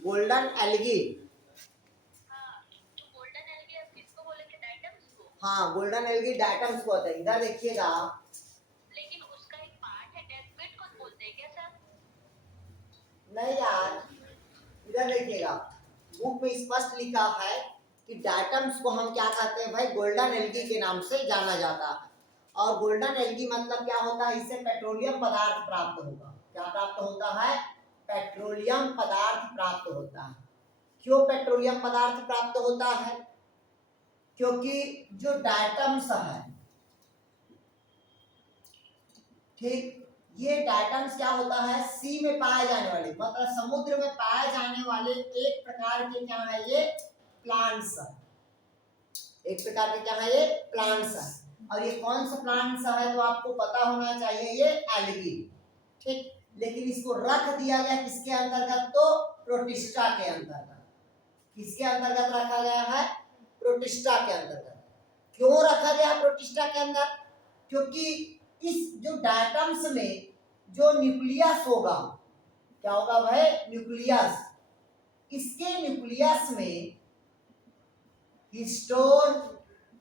Golden algae. हाँ, तो golden algae आप किसको बोलेंगे? डाइटम्स को। हाँ, गोल्डन एल्गी डाइटम्स को होता है। इधर देखिएगा, लेकिन उसका एक पार्ट है डेस्मिड को बोलते हैं क्या सर? नहीं यार, इधर देखिएगा, बुक में स्पष्ट लिखा है कि डाइटम्स को हम क्या कहते हैं भाई, गोल्डन एल्गी के नाम से जाना जाता है। और गोल्डन एल्गी मतलब क्या होता है, इससे पेट्रोलियम पदार्थ प्राप्त होगा। क्या प्राप्त होता है? पेट्रोलियम पदार्थ प्राप्त होता है। क्यों पेट्रोलियम पदार्थ प्राप्त होता है? क्योंकि जो डाइटम्स है, ठीक, ये डाइटम्स क्या होता है, सी में पाए जाने वाले, मतलब समुद्र में पाए जाने वाले एक प्रकार के क्या है ये, प्लांट्स है। एक प्रकार के क्या है ये, प्लांट्स है। और ये कौन सा प्लांट्स है तो आपको पता होना चाहिए, ये एल्गी। ठीक, लेकिन इसको रख दिया गया किसके अंतर्गत, तो प्रोटिस्टा के अंतर्गत। किसके अंतर्गत रखा गया है? प्रोटिस्टा के अंतर्गत। क्यों रखा गया प्रोटिस्टा के अंदर? क्योंकि इस जो डायटम्स में जो न्यूक्लियस होगा, क्या होगा भाई, न्यूक्लियस, इसके न्यूक्लियस में हिस्टोन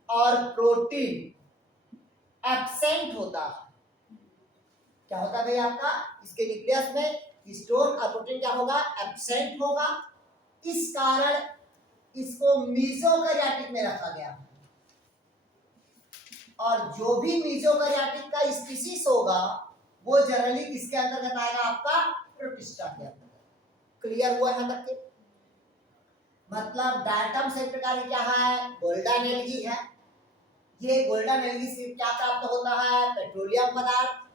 और प्रोटीन एब्सेंट होता है। क्या होता है भाई आपका, इसके न्यूक्लियस में हिस्टोन और प्रोटीन क्या होगा, एब्सेंट होगा। इस कारण इसको मीसोकैरियोटिक में रखा गया। और जो भी मीसोकैरियोटिक का स्पीशीज होगा वो जनरली किसके अंतर्गत आएगा, आपका प्रोटिस्टा के अंतर्गत। क्लियर हुआ यहाँ तक के? मतलब डायटम्स एक प्रकार की क्या है, गोल्डन एल्गी है। ये गोल्डन एल्गी से क्या प्राप्त होता है, पेट्रोलियम पदार्थ।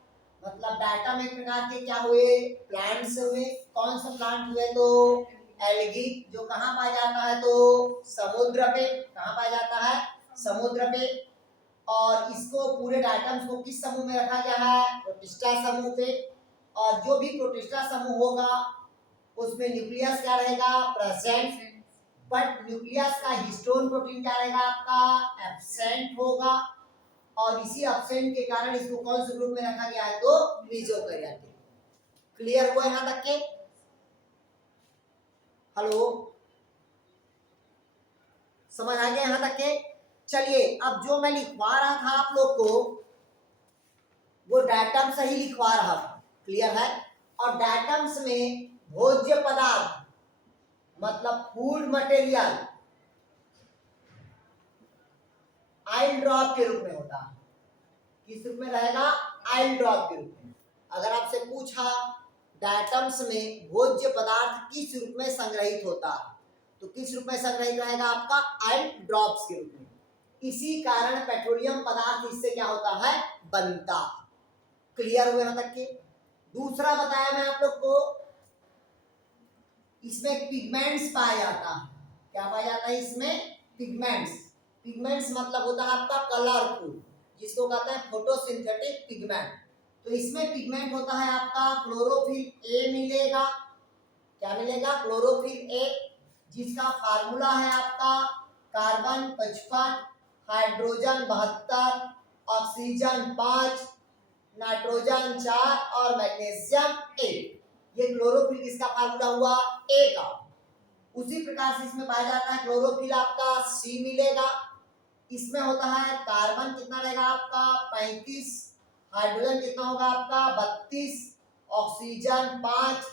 मतलब डायटम एक प्रकार के क्या हुए, प्लांट्स हुए। कौन सा प्लांट हुए, तो एल्गी, जो कहाँ पाया जाता है, तो समुद्र पे। कहाँ पाया जाता है, समुद्र पे। और इसको पूरे डायटम्स को किस समूह में रखा गया है, प्रोटिस्टा समूह पे। और जो भी प्रोटिस्टा समूह होगा उसमें न्यूक्लियस क्या रहेगा, प्रेजेंट। बट न्यूक्लियस का हिस्टोन प्रोटीन क्या रहेगा, आपका एब्सेंट होगा। और इसी एब्सेंट के कारण इसको कौन से ग्रुप में रखा गया है, तो मीसोकैरियोटिक। क्लियर हुआ यहां तक के? हेलो, समझ आ गया यहां तक के? चलिए, अब जो मैं लिखवा रहा था आप लोग को वो डायटम्स ही लिखवा रहा था। क्लियर है? और डायटम्स में भोज्य पदार्थ मतलब फूड मटेरियल आइल ड्रॉप के रूप में होता है। किस रूप में रहेगा, आइल ड्रॉप के रूप में। अगर आपसे पूछा डायटम्स में भोज्य पदार्थ किस रूप में संग्रहित होता है, तो किस रूप में संग्रहित रहेगा, आपका आइल ड्रॉप्स के रूप में। इसी कारण पेट्रोलियम पदार्थ इससे क्या होता है, बनता। क्लियर हुए यहाँ तक के? दूसरा बताया मैं आप लोग को, इसमें पिगमेंट्स पाया जाता है। क्या पाया जाता है इसमें, पिगमेंट्स। पिगमेंट्स मतलब होता है आपका कलरफुल, जिसको कहते हैं फोटोसिंथेटिक पिगमेंट। तो इसमें पिगमेंट होता है आपका क्लोरोफिल ए मिलेगा। क्या मिलेगा, क्लोरोफिल ए, जिसका फार्मूला है आपका कार्बन 55, हाइड्रोजन 72, ऑक्सीजन 5, नाइट्रोजन 4 और मैग्नीशियम 1। ये क्लोरोफिल किसका फार्मूला हुआ, ए का। उसी प्रकार से इसमें पाया जाता है क्लोरोफिल आपका सी मिलेगा। इसमें होता है कार्बन कितना रहेगा आपका 35, हाइड्रोजन कितना होगा आपका 32, ऑक्सीजन 5,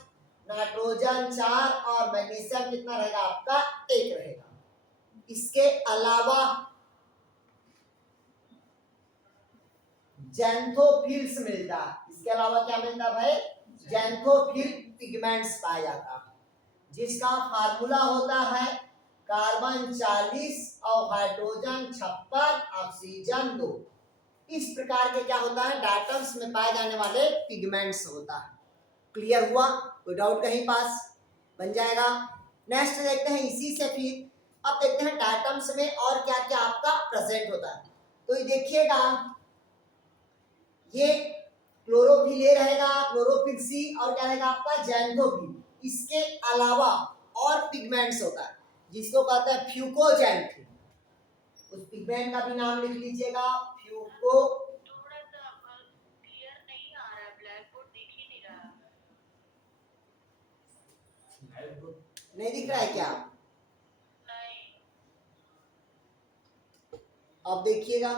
नाइट्रोजन 4 और मैग्नीशियम कितना रहेगा आपका 1 रहेगा। इसके अलावा जैंथोफिल्स मिलता है। इसके अलावा क्या मिलता है भाई, जैंथोफिल पिगमेंट्स पाया जाता है, जिसका फार्मूला होता है कार्बन 40 और हाइड्रोजन 56, ऑक्सीजन 2। इस प्रकार के क्या होता है, डायटम्स में पाए जाने वाले पिगमेंट्स होता है। क्लियर हुआ? कोई डाउट कहीं पास? बन जाएगा। नेक्स्ट देखते हैं इसी से फिर अब देखते हैं डायटम्स में और क्या क्या आपका प्रेजेंट होता है। तो ये देखिएगा, ये क्लोरोफिल ए रहेगा, क्लोरोफिल सी और क्या रहेगा आपका जैंथोफिल। इसके अलावा और पिगमेंट्स होता है जिसको कहते हैं फ्यूकोजैंथिन। उस पिगमेंट का भी नाम लिख लीजिएगा, फ्यूको। थोड़ा सा क्लियर नहीं आ रहा है, ब्लैक बोर्ड दिख ही नहीं रहा। नहीं दिख रहा है क्या? नहीं। अब देखिएगा,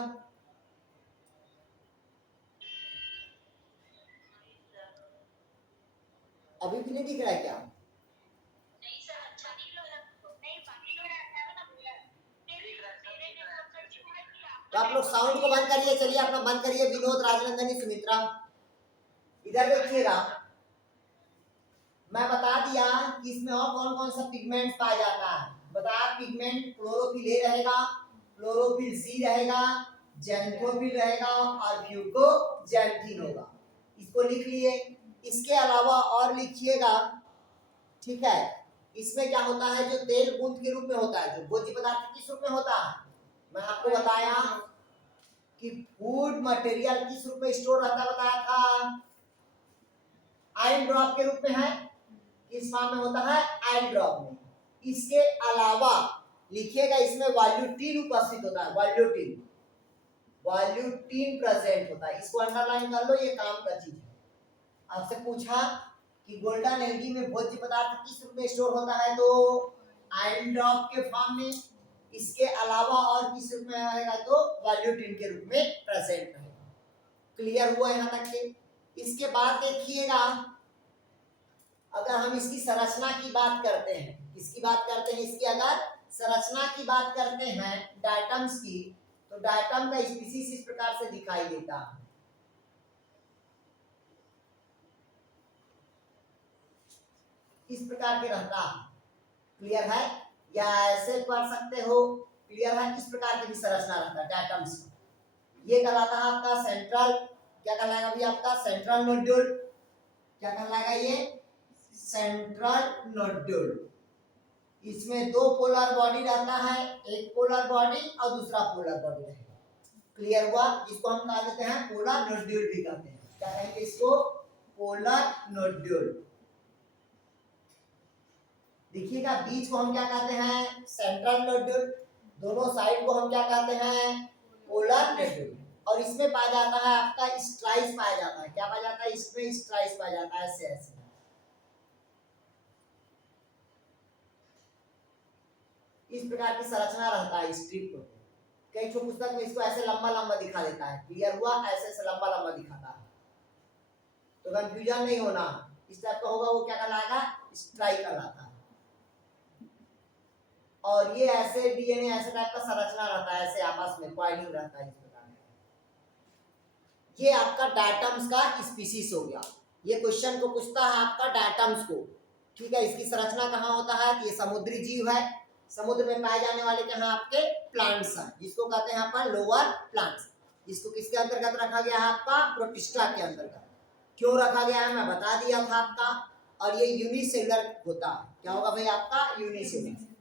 अभी भी नहीं दिख रहा है क्या? नहीं सर, अच्छा नहीं लग रहा। नहीं, बाकी थोड़ा अच्छा है ना भैया। मेरे नेटवर्क का इशू है कि तो आपका आप लोग साउंड को बंद करिए, चलिए अपना बंद करिए। विनोद, राजनंदनी, सुमित्रा, इधर देखिएगा। मैं बता दिया कि इसमें और कौन कौन सा पिगमेंट पाया जाता है। बताया पिगमेंट क्लोरोफिल ए रहेगा, क्लोरोफिल सी रहेगा, जेंथोफिल रहेगा और फ्यूकोजेंथिन होगा। इसको लिख लिए। इसके अलावा और लिखिएगा, ठीक है। इसमें क्या होता है, जो तेल बूंद के रूप में होता है, जो भोज्य पदार्थ किस रूप में होता है, मैं आपको बताया कि फूड मटेरियल किस रूप में स्टोर रहता है, बताया था आयन ड्रॉप के रूप में है। किस फॉर्म में होता है, आयन ड्रॉप में। इसके अलावा लिखिएगा, इसमें वॉल्यूटिन उपस्थित होता है, वॉल्यूटिन, वॉल्यूटिन प्रेजेंट होता है। इसको अंडरलाइन कर लो, ये काम का चीज है। आपसे पूछा कि गोल्डन एलगी में भोज्य पदार्थ किस रूप में स्टोर होता है, तो आयन ड्रॉप के फॉर्म में। इसके अलावा और किस रूप में रहेगा, तो वॉल्यूटिन के रूप में प्रेजेंट रहेगा। क्लियर हुआ यहां तक के? इसके बाद देखिएगा, अगर हम इसकी संरचना की बात करते हैं, इसकी बात करते हैं, इसकी अगर संरचना की बात करते हैं डायटम्स की, तो डायटम का स्पीसीज इस प्रकार से दिखाई देता है। इस प्रकार के रहता है। क्लियर है? या ऐसे पढ़ सकते हो, क्लियर है? इस प्रकार की भी संरचना रहता है डायटम्स का। ये कहलाता है आपका सेंट्रल, क्या कहलाएगा अभी आपका, सेंट्रल नोड्यूल। क्या कहलाएगा ये, सेंट्रल नोड्यूल। इसमें दो पोलर बॉडी रहता है, एक पोलर बॉडी और दूसरा पोलर बॉडी रहेगा। क्लियर हुआ? इसको हम कह देते हैं पोलर नोड्यूल भी कहते हैं। क्या कहेंगे इसको, पोलर नोड्यूल। देखिएगा, बीच को हम क्या कहते हैं, सेंट्रल नोड्यूल। दोनों साइड को हम क्या कहते हैं, पोलर नोड्यूल। और इसमें पाया जाता है आपका स्ट्राइस पाया जाता है। क्या पाया जाता है, इसमें स्ट्राइस पाया जाता है, ऐसे ऐसे। इस प्रकार की संरचना रहता है स्ट्रिप को। कई ठो पुस्तक में इसको ऐसे लंबा लंबा दिखा देता है। क्लियर हुआ? ऐसे ऐसे लंबा लंबा दिखाता है, तो कंफ्यूजन नहीं होना। इस टाइप का होगा, वो क्या कहलाएगा, स्ट्राइक कहलाता है। और ये ऐसे डीएनए ऐसे टाइप का संरचना रहता है, ऐसे आपस में कॉइलिंग रहता है इस प्रकार। ये आपका डायटम्स का स्पीसीज हो गया। ये क्वेश्चन को पूछता है आपका डायटम्स को, ठीक है। इसकी संरचना कहाँ होता है, ये समुद्री जीव है, समुद्र में पाए जाने वाले क्या आपके प्लांट्स हैं, जिसको कहते हैं अपन लोअर प्लांट्स। इसको किसके अंतर्गत रखा गया है, आपका प्रोटिस्टा के अंतर्गत। क्यों रखा गया है मैं बता दिया था आपका। और ये यूनिसेलुलर होता है। क्या होगा भाई आपका, यूनिसेलुलर।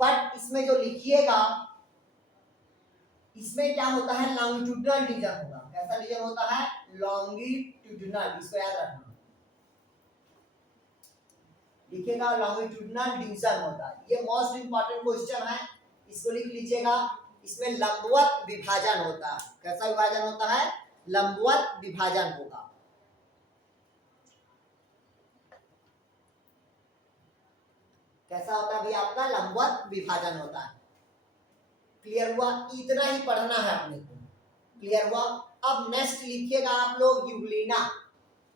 बट इसमें जो लिखिएगा, इसमें क्या होता है, लॉन्गिट्यूडनल रीजन होगा। कैसा रीजन होता है, लॉन्गिट्यूडनल, इसको याद रखना। लिखिएगा, लॉन्गिट्यूडनल डिवीजन होता है। ये मोस्ट इंपॉर्टेंट क्वेश्चन है, इसको लिख लीजिएगा। इसमें लंबवत विभाजन होता है। कैसा विभाजन होता है, लंबवत विभाजन होगा। कैसा होता है भाई आपका, लंबवत विभाजन होता है। क्लियर हुआ? इतना ही पढ़ना है अपने को। क्लियर हुआ? अब नेक्स्ट लिखिएगा आप लोग यूग्लिना।